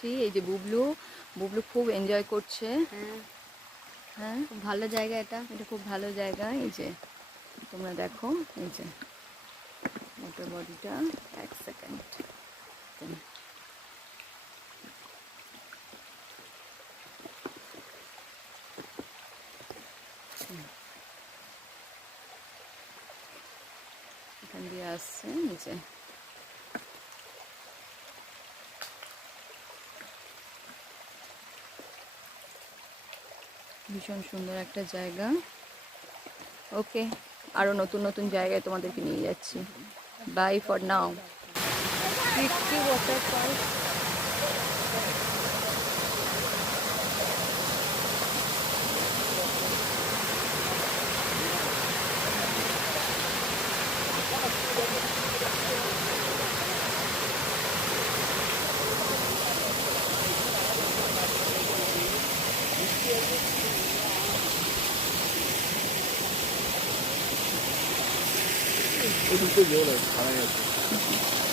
আছি। এই যে বুবলু, বুবলু খুব এনজয় করছে। হ্যাঁ, হ্যাঁ, খুব ভালো জায়গা এটা। এটা খুব ভালো জায়গা। এই যে তোমরা দেখো, এই যে মোটর বডিটা, 1 সেকেন্ড। এখান দিয়ে আসছে, এই যে ভীষণ সুন্দর একটা জায়গা। ওকে, আরও নতুন নতুন জায়গায় তোমাদেরকে নিয়ে যাচ্ছি। Bye for now. Krishti waterfall. ওদিকে জল আছে, খাড়াই আছে।